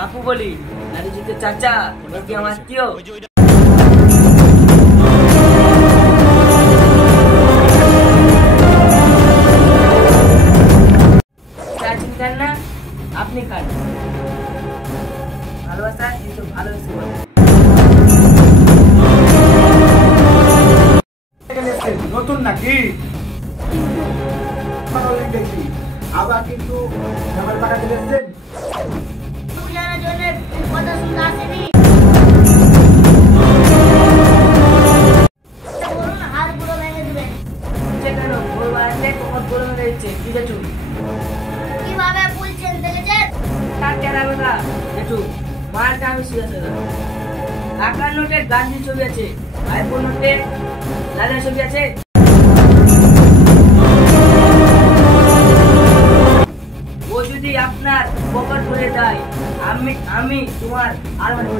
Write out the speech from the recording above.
কাকু বলি, নাকি যদি চাচা, নাকি আমার আত্মীয়। খান না, আপনি খান। ভালোবাসা কিন্তু ভালোবেসে বলে। নতুন নাকি দেখি আবার কিন্তু আমার পাড়া দিলেন কথা শুনতে আসেনি। হাত পুরো ভেঙে দিবেন। কেন বলবাতে কখন বলে দিচ্ছে কি জেঠু? কিভাবে বলছেন দেখেছেন? তার কেনা কথা জেঠু, মারটা আমি শিখাতে না। টাকার নোটে গান্ধী ছবি আছে, আইফোন নোটে লালের ছবি আছে। ও যদি আপনার পকেট ভরে দেয়, আমি তোমার আর মানে